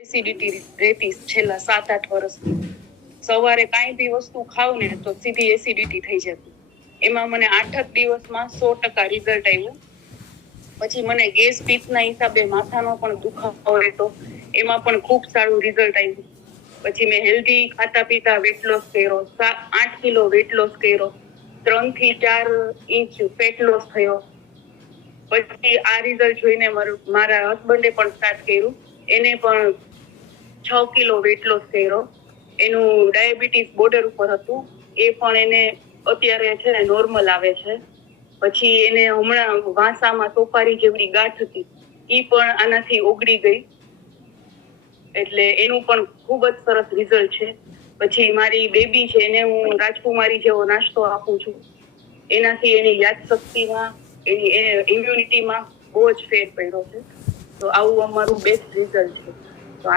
Acidity રહેતી છેલ્લા 7-8 વર્ષથી. સવારે કાંઈ બી વસ્તુ ખાવ ને તો સીધી એસિડિટી થઈ જતી. એમાં મને 8 દિવસમાં 100% રિઝલ્ટ આવ્યું. પછી મને ગેસ પિત્તના હિસાબે માથાનો પણ દુખાવો રહેતો, એમાં પણ ખૂબ સારું રિઝલ્ટ આવ્યું. પછી મેં હેલ્ધી ખાતા પીતા વેટ લોસ કર્યો, 8 કિલો વેટ લોસ કર્યો, 3 થી 4 ઇંચ ફેટ લોસ થયો. પછી આ રિઝલ્ટ જોઈને મારા હસબન્ડે પણ સ્ટાર્ટ કર્યું. એને પણ 6 કિલો વેટ લોસ કર્યો. એનું ડાયાબિટીસ બોર્ડર ઉપર હતું, એ પણ એને અત્યારે છે ને નોર્મલ આવે છે. પછી એને હમણાં વાંસામાં સોપારી જેવડી ગાંઠ હતી, એ પણ આનાથી ઓગળી ગઈ. એટલે એનું પણ ખૂબ જ સરસ રિઝલ્ટ છે. પછી મારી બેબી છે, એને હું રાજકુમારી જેવો નાસ્તો આપું છું. એનાથી એની યાદશક્તિમાં, એની ઇમ્યુનિટીમાં બહુ જ ફેર પડ્યો છે. તો આવું અમારું બેસ્ટ રિઝલ્ટ છે. તો